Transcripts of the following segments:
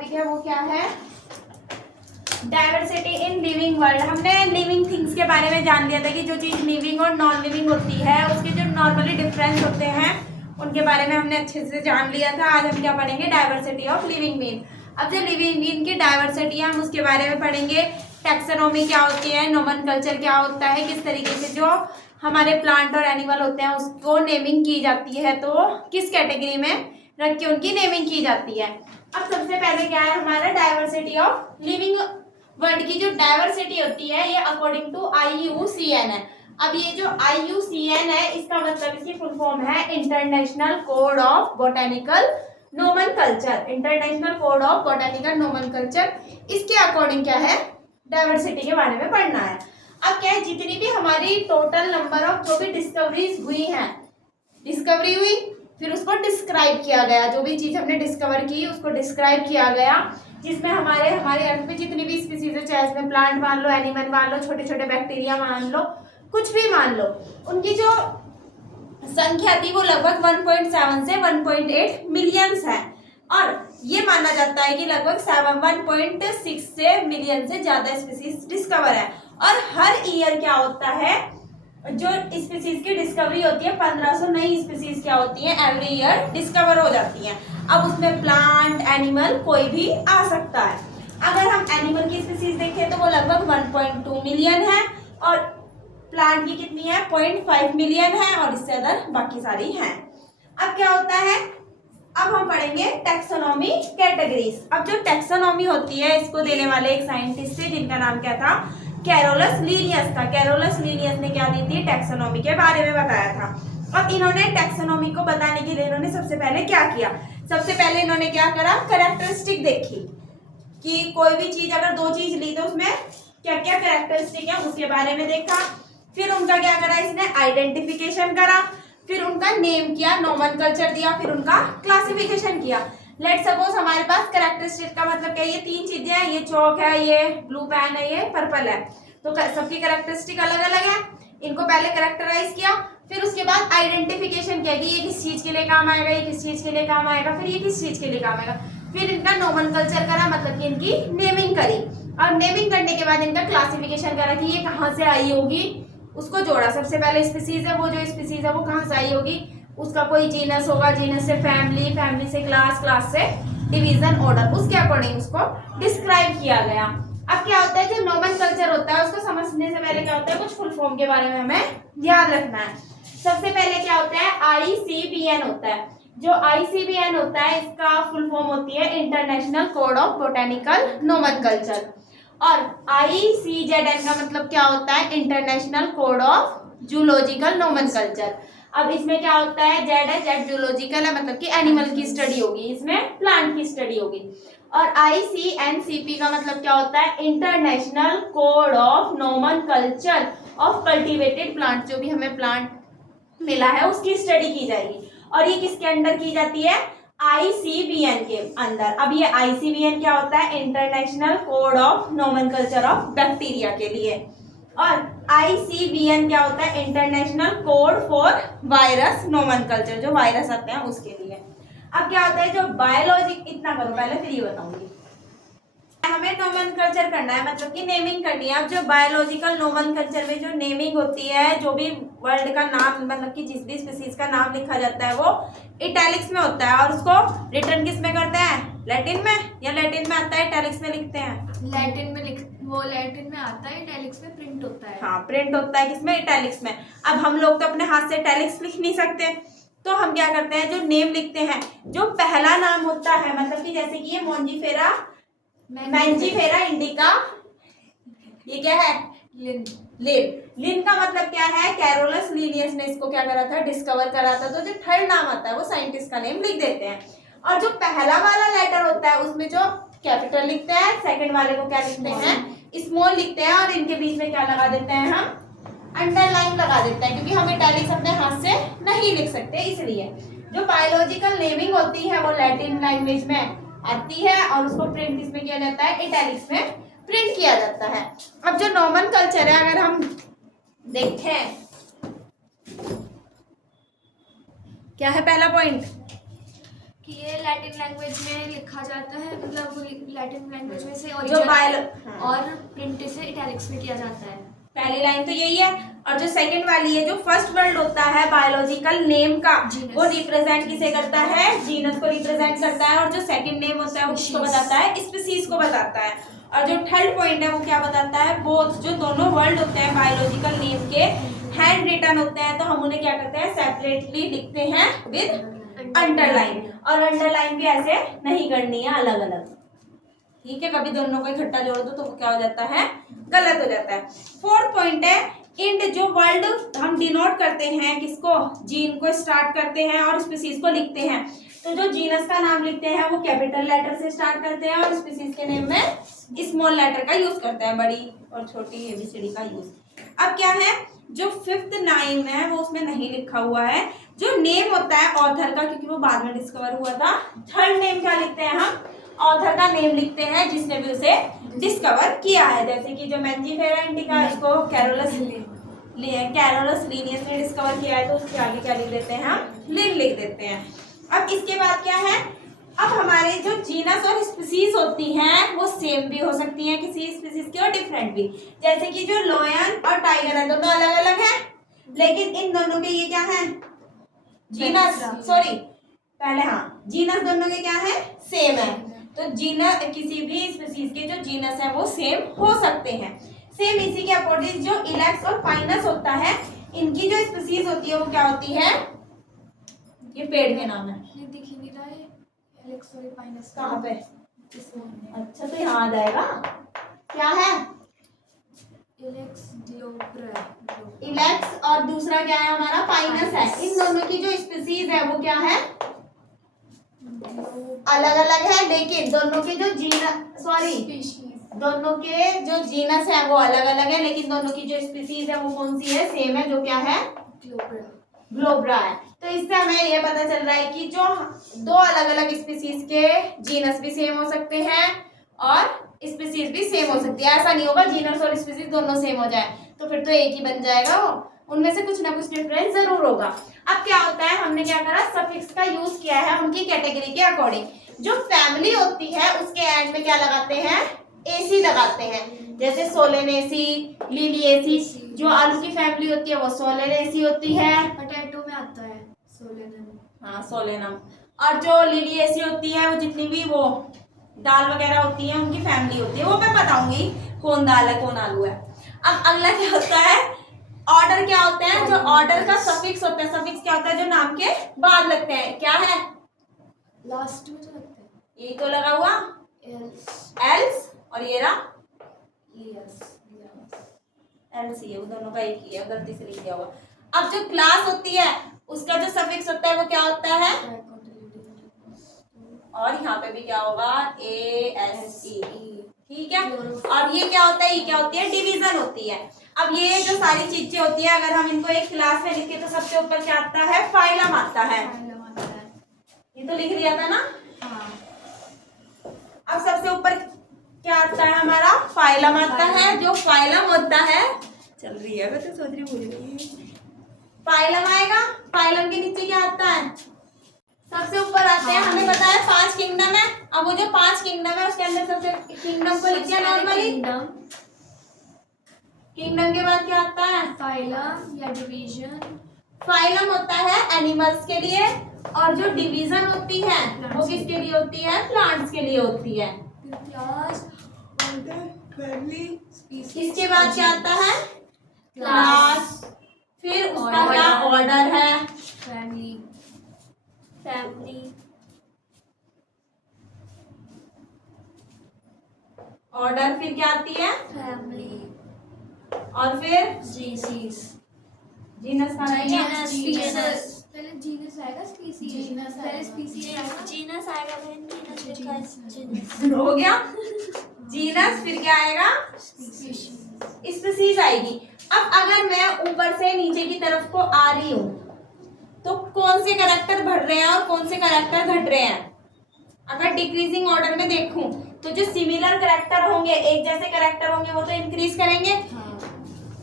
Topic है वो क्या है, डाइवर्सिटी इन लिविंग वर्ल्ड। हमने लिविंग थिंग्स के बारे में जान लिया था कि जो चीज़ लिविंग और नॉन लिविंग होती है उसके जो नॉर्मली डिफरेंस होते हैं उनके बारे में हमने अच्छे से जान लिया था। आज हम क्या पढ़ेंगे, डाइवर्सिटी ऑफ लिविंग बीइंग। अब जो लिविंग बीइंग की डाइवर्सिटी है हम उसके बारे में पढ़ेंगे। टैक्सोनॉमी क्या होती है, नोमेनकल्चर क्या होता है, किस तरीके से जो हमारे प्लांट और एनिमल होते हैं उसको नेमिंग की जाती है, तो किस कैटेगरी में रख के उनकी नेमिंग की जाती है। अब सबसे पहले क्या है हमारा डाइवर्सिटी ऑफ लिविंग वर्ल्ड की जो डाइवर्सिटी होती है ये अकॉर्डिंग टू IUCN है। अब ये जो IUCN है इसका मतलब इसकी फुल फॉर्म है international code of botanical nomenclature. International code of botanical nomenclature, इसके अकॉर्डिंग क्या है डाइवर्सिटी के बारे में पढ़ना है। अब क्या है, जितनी भी हमारी टोटल नंबर ऑफ जो भी डिस्कवरीज हुई हैं, डिस्कवरी हुई फिर उसको डिस्क्राइब किया गया, जो भी चीज हमने डिस्कवर की उसको डिस्क्राइब किया गया, जिसमें हमारे अर्थ में जितनी भी स्पीसीज है, चाहे इसमें प्लांट मान लो, एनिमल मान लो, छोटे छोटे बैक्टीरिया मान लो, कुछ भी मान लो, उनकी जो संख्या थी वो लगभग 1.7 से 1.8 मिलियंस है। और ये माना जाता है कि लगभग 1.6 से मिलियन से ज्यादा स्पीसीज डिस्कवर है। और हर ईयर क्या होता है, जो स्पीसीज की डिस्कवरी होती है 1500 नई स्पीसीज क्या होती है एवरी ईयर डिस्कवर हो जाती हैं। अब उसमें प्लांट एनिमल कोई भी आ सकता है। अगर हम एनिमल की स्पीसीज देखें तो वो लगभग 1.2 मिलियन है और प्लांट की कितनी है 0.5 मिलियन है और इससे अदर बाकी सारी हैं। अब क्या होता है, अब हम पढ़ेंगे टैक्सोनॉमी कैटेगरीज। अब जो टैक्सोनॉमी होती है इसको देने वाले एक साइंटिस्ट थे जिनका नाम क्या था, कैरोलस लीनियस था। कैरोलस लीनियस ने क्या दी थी, टैक्सोनॉमी के बारे में बताया था। अब इन्होंने टैक्सोनॉमी को बताने के लिए इन्होंने सबसे पहले क्या किया, सबसे पहले इन्होंने क्या करा, कैरेक्टरिस्टिक देखी कि कोई भी चीज अगर दो चीज ली तो उसमें क्या क्या कैरेक्टरिस्टिक है उसके बारे में देखा। फिर उनका क्या करा, इसने आइडेंटिफिकेशन करा, फिर उनका नेम किया, नोमेनकल्चर दिया, फिर उनका क्लासिफिकेशन किया। लेट सपोज हमारे पास कैरेक्टरिस्टिक का मतलब क्या है, ये तीन चीजें हैं, ये चौक है, ये ब्लू पेन है, ये पर्पल है, तो सबकी कैरेक्टरिस्टिक अलग अलग है। इनको पहले कैरेक्टराइज किया, फिर उसके बाद आइडेंटिफिकेशन किया कि ये किस चीज के लिए काम आएगा, ये किस चीज के लिए काम आएगा, फिर ये किस चीज के लिए काम आएगा। फिर इनका नोमेनकल्चर करा, मतलब कि इनकी नेमिंग करी, और नेमिंग करने के बाद इनका क्लासिफिकेशन करा कि ये कहाँ से आई होगी, उसको जोड़ा। सबसे पहले स्पीसीज है, वो जो स्पीसीज है वो कहाँ से आई होगी, उसका कोई जीनस होगा, जीनस से फैमिली, फैमिली से क्लास, क्लास से डिवीजन, ऑर्डर, उसके अकॉर्डिंग उसको डिस्क्राइब किया गया। अब क्या होता है, जो नोमेनकल्चर होता है उसको समझने से पहले क्या होता है, कुछ फुल फॉर्म के बारे में हमें याद रखना है। सबसे पहले क्या होता है, ICBN होता है। जो ICBN होता है इसका फुल फॉर्म होती है international code of botanical nomenclature. और ICZN का मतलब क्या होता है, international code of zoological nomenclature. अब इसमें क्या होता है, जेड है, जेड जूलॉजिकल है, मतलब कि एनिमल की स्टडी होगी, इसमें प्लांट की स्टडी होगी। और ICNCP का मतलब क्या होता है, international code of nomenclature of cultivated plant. जो भी हमें प्लांट मिला है उसकी स्टडी की जाएगी, और ये किसके अंडर की जाती है, ICBN के अंदर। अब ये ICBN क्या होता है, international code of nomenclature of bacteria के लिए। और ICBN क्या होता है, international code for virus nomenclature, जो वायरस आते हैं उसके लिए। अब क्या होता है, जो बायोलॉजिक, इतना करो पहले फिर ये बताऊंगी। हमें नोमेनकल्चर करना है, मतलब कि नेमिंग करनी है। अब जो बायोलॉजिकल नोमेनकल्चर में जो नेमिंग होती है, जो भी वर्ल्ड का नाम, मतलब कि जिस भी स्पीसीज का नाम लिखा जाता है वो इटैलिक्स में होता है, और उसको रिटर्न किस में करते हैं, लैटिन में, या लैटिन में आता है इटैलिक्स में लिखते हैं, लैटिन में वो लैटिन में आता है, इटैलिक्स में प्रिंट होता है। हाँ, प्रिंट होता है किसमें, इटैलिक्स में। अब हम लोग तो अपने हाथ से इटैलिक्स लिख नहीं सकते, तो हम क्या करते हैं, जो नेम लिखते हैं, जो पहला नाम होता है, मतलब कि जैसे कि ये मोंजीफेरा, मैंजीफेरा इंडिका, ये क्या है, लिन। लिन का मतलब क्या है, कैरोलस लीनियस ने इसको क्या करा था, डिस्कवर करा था। तो जो थर्ड नाम आता है वो साइंटिस्ट का नेम लिख देते हैं। और जो पहला वाला लेटर होता है उसमें जो कैपिटल लिखते हैं, सेकंड वाले को क्या लिखते हैं, स्मॉल लिखते हैं, और इनके बीच में क्या लगा देते हैं, हम अंडरलाइन लगा देते हैं, क्योंकि हम इटैलिक्स अपने हाथ से नहीं लिख सकते इसलिए। जो बायोलॉजिकल नेमिंग होती है वो लैटिन लैंग्वेज में आती है, और उसको प्रिंट किसमें किया जाता है, इटैलिक्स में प्रिंट किया जाता है। अब जो नोमेनकल्चर है, अगर हम देखें, क्या है पहला पॉइंट, कि ये लैटिन लैंग्वेज में लिखा जाता है, मतलब लैटिन लैंग्वेज में से जो ओरिजिन और प्रिंट से इटैलिक्स में किया जाता है। पहली लाइन तो यही है। और जो सेकंड वाली है, जो फर्स्ट वर्ड होता है बायोलॉजिकल नेम का, वो रिप्रेजेंट किसे करता है? जीनस को रिप्रेजेंट करता है। और जो सेकंड नेम होता है वो किसको बताता है? स्पीसीज को बताता है। और जो थर्ड पॉइंट है वो क्या बताता है? बोथ, जो दोनों वर्ड होते हैं बायोलॉजिकल नेम के, हैंड रिटन होते हैं, तो हम उन्हें क्या करते हैं? सेपरेटली लिखते हैं विद अंडरलाइन। और अंडरलाइन भी ऐसे नहीं करनी है, अलग अलग, ठीक है? कभी दोनों को इकट्ठा जोड़ दो तो वो क्या हो जाता है? गलत हो जाता है। फोर्थ पॉइंट है इंड, जो वर्ड हम डिनोट करते हैं किसको? जीन को स्टार्ट करते हैं और स्पीसीज को लिखते हैं। तो जो जीनस का नाम लिखते हैं वो कैपिटल लेटर से स्टार्ट करते हैं और स्पीसीज के नेम में स्मॉल लेटर का यूज करते हैं, बड़ी और छोटी एबीसीडी का यूज। अब क्या है, जो फिफ्थ नाइन है वो उसमें नहीं लिखा हुआ है, जो नेम होता है ऑथर का, क्योंकि वो बाद में डिस्कवर हुआ था। थर्ड नेम क्या लिखते हैं हम? ऑथर का नेम लिखते हैं जिसने भी उसे डिस्कवर किया है। जैसे कि जो मैंजीफेरा इंडिका, इसको कैरोलस लिनियस ने डिस्कवर किया है, तो उसके आगे क्या लिख देते हैं? हम लिन लिख देते हैं। अब इसके बाद क्या है, अब हमारे जो जीनस और स्पीसीज होती हैं वो सेम भी हो सकती हैं किसी स्पीसीज की, और डिफरेंट भी। जैसे कि जो लायन और टाइगर है दोनों अलग अलग हैं, लेकिन इन दोनों के ये क्या है? जीनस, सॉरी पहले, हाँ, जीनस दोनों के क्या है? सेम है। तो जीनस, किसी भी स्पीसीज के जो जीनस है वो सेम हो सकते हैं। सेम इसी के अपोजिट जो इलेक्स और पाइनस होता है, इनकी जो स्पीसीज होती है वो क्या होती है? ये पेड़ के नाम है। ये दिख ही नहीं रहा है, इलेक्स और पाइनस कहाँ पे? इसमें। अच्छा, तो यहाँ आ जाएगा। क्या है? इलेक्स ग्लोब्रा। इलेक्स और दूसरा क्या है हमारा? पाइनस है। इन दोनों की जो स्पीसीज है वो क्या है? अलग अलग है, लेकिन दोनों के जो दोनों के जो जीनस है वो अलग अलग है, लेकिन दोनों की जो स्पीसीज है वो कौन सी है? सेम है। जो क्या है? ग्लोब्रा है। तो इससे हमें ये पता चल रहा है कि जो दो अलग अलग स्पीसीज के जीनस भी सेम हो सकते हैं और स्पीसीज भी सेम हो सकती है। ऐसा नहीं होगा जीनस और स्पीसीज दोनों सेम हो जाए, तो फिर तो एक ही बन जाएगा वो, उनमें से कुछ ना कुछ डिफरेंस जरूर होगा। अब क्या होता है, हमने क्या करा? सफिक्स का यूज किया है उनकी कैटेगरी के अकॉर्डिंग। जो फैमिली होती है उसके एंड में क्या लगाते हैं? एसी लगाते हैं। जैसे सोलेनेसी, लिलिएसी। जो आलू की फैमिली होती है वो सोलेनेसी होती है। पोटैटो में आता है सोलेनम। हाँ, सोलेनम। और जो लिलिएसी होती है वो जितनी भी वो दाल वगैरह होती है उनकी फैमिली होती है, वो मैं बताऊंगी कौन दाल है कौन आलू है। अब अगला क्या होता है? ऑर्डर क्या होते हैं? जो ऑर्डर का सफिक्स होता है। सफिक्स क्या होता है? जो नाम के बाद लगते हैं। क्या है? लास्ट में जो लगता है यही तो लगा हुआ, एल्स, और ये रहा एल्स, ये दोनों का एक ही है, गलती से लिख दिया हुआ। अब जो क्लास होती है उसका जो सफिक्स होता है वो क्या होता है? और यहाँ पे भी क्या होगा? ASE, ठीक है। और ये क्या होता है? ये क्या होती है? डिवीजन होती है। अब ये जो सारी चीजें होती है, अगर हम इनको एक क्लास में लिखे तो सबसे ऊपर क्या आता है? फाइलम आता है। ये तो लिख दिया था ना? हाँ। अब सबसे ऊपर क्या आता है हमारा? फाइलम आता है। जो फाइलम होता है, चल रही है, मैं तो सोच रही भूल गई। फाइलम आएगा। फाइलम के नीचे क्या आता है? सबसे ऊपर आते हैं, हमें पता है 5 किंगडम है। अब वो जो 5 किंगडम है उसके अंदर सबसे किंगडम को लिख दिया नॉर्मली। किंगडम के बाद क्या आता है? फाइलम या डिवीजन। फाइलम होता है एनिमल्स के लिए, और जो डिवीजन होती है वो किसके लिए होती है? प्लांट्स के लिए होती है। Class, family, species. इसके बाद क्या आता है? क्लास। फिर उसका क्या ऑर्डर है? फैमिली। ऑर्डर। फिर क्या आती है? फैमिली। और फिर स्पीशीज। जीनस का नहीं है? पहले जीनस आएगा, स्पीशीज पहले स्पीशीज आएगा, जीनस आएगा, फिर जीनस हो गया जीनस। फिर क्या आएगा? स्पीशीज आएगी। अब अगर मैं ऊपर से नीचे की तरफ को आ रही हूँ तो कौन से कैरेक्टर बढ़ रहे हैं और कौन से कैरेक्टर घट रहे हैं? अगर डिक्रीजिंग ऑर्डर में देखूं तो जो सिमिलर कैरेक्टर होंगे, एक जैसे कैरेक्टर होंगे, वो तो इंक्रीज करेंगे।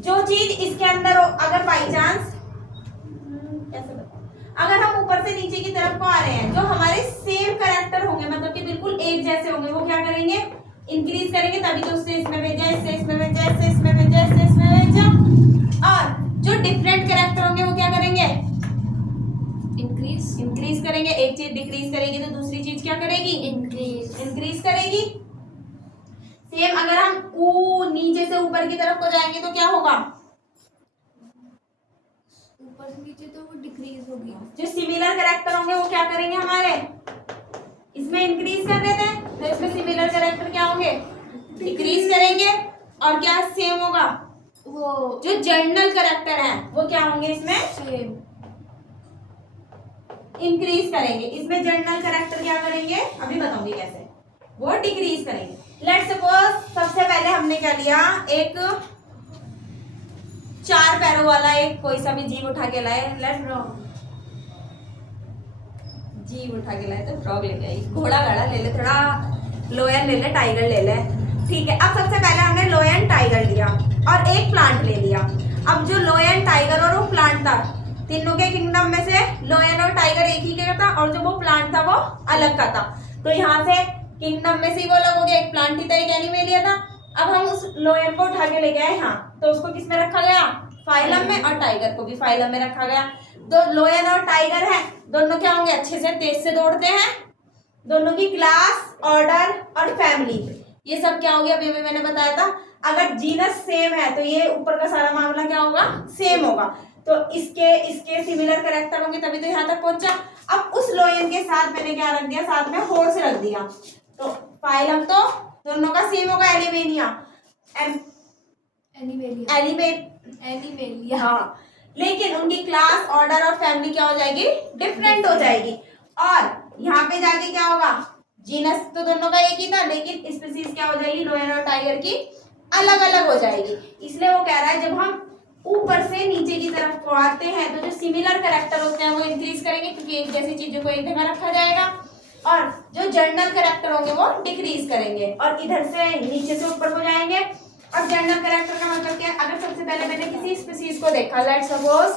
जो चीज इसके अंदर हो, अगर बाई चांस कैसे बताऊं, अगर हम ऊपर से नीचे की तरफ को आ रहे हैं, जो हमारे सेम कैरेक्टर होंगे, मतलब कि बिल्कुल एक जैसे होंगे, वो क्या करेंगे? तभी तो उससे इसमें भेजा, इससे इसमें भेजा, इससे इसमें भेजा, इससे इसमें भेजा। और जो डिफरेंट कैरेक्टर होंगे वो क्या करेंगे? इंक्रीज करेंगे। एक चीज डिक्रीज करेगी तो दूसरी चीज क्या करेगी? इंक्रीज करेगी। सेम अगर हम ऊ नीचे से ऊपर की तरफ को जाएंगे तो क्या होगा? ऊपर से नीचे तो वो डिक्रीज होगी। जो सिमिलर कैरेक्टर होंगे वो क्या करेंगे? हमारे इसमें इंक्रीज कर रहे थे तो इसमें सिमिलर कैरेक्टर क्या होंगे? डिक्रीज करेंगे। और क्या सेम होगा? वो जो जनरल कैरेक्टर है वो क्या होंगे? इसमें सेम इंक्रीज करेंगे। इसमें जनरल कैरेक्टर क्या करेंगे? अभी बताऊंगी कैसे। वो डिक्रीज करेंगे। लेट्स सपोज सबसे पहले हमने क्या लिया, एक 4 पैरों वाला एक कोई सा भी जीव उठा के लाए। लेट्स जीव उठा के लाए तो फ्रॉग ले गए, घोड़ा गाड़ा ले ले, थोड़ा लोयन ले ले, टाइगर ले ले। ठीक है, अब सबसे पहले हमने लोयन टाइगर लिया और एक प्लांट ले लिया। अब जो लोयन टाइगर और वो प्लांट था, तीनों के किंगडम में से लोयन और टाइगर एक ही का था और जो वो प्लांट था वो अलग का था। तो यहाँ से किंगडम में से ही वो अलग हो गया, एक प्लांट ही था, एक एनिमल लिया था। अब हम उस लोयन को उठा के ले गए यहाँ, तो उसको किस में रखा गया? फाइलम में। और टाइगर को भी फाइलम में रखा गया। तो लोयन और टाइगर है, दोनों क्या होंगे? अच्छे से तेज से दौड़ते हैं। दोनों की क्लास, ऑर्डर और फैमिली, ये सब क्या हो गया? अभी मैंने बताया था अगर जीनस सेम है तो ये ऊपर का सारा मामला क्या होगा? सेम होगा। तो इसके सिमिलर कैरेक्टर होंगे तभी तो यहाँ तक पहुंचा। अब उस लोयन के साथ मैंने क्या रख दिया? साथ में हॉर्स रख दिया। तो फाइलम तो दोनों का सेम होगा, एलिमेनिया एनिमेलिया। हाँ, लेकिन उनकी क्लास, ऑर्डर और फैमिली क्या हो जाएगी? डिफरेंट हो जाएगी। और यहाँ पे जाके क्या होगा? जीनस तो दोनों का एक ही था, लेकिन स्पीसीज क्या हो जाएगी? लोयन और टाइगर की अलग अलग हो जाएगी। इसलिए वो कह रहा है जब हम ऊपर से नीचे की तरफ को आते हैं तो जो सिमिलर कैरेक्टर होते हैं वो इंक्रीज करेंगे, क्योंकि एक जैसी चीजों को एक जगह रखा जाएगा। और जो जनरल कैरेक्टर होंगे वो डिक्रीज करेंगे। और इधर से नीचे से ऊपर को जाएंगे। और जनरल कैरेक्टर का मतलब क्या है? अगर सबसे पहले मैंने किसी स्पीसीज को देखा, लेट्स सपोज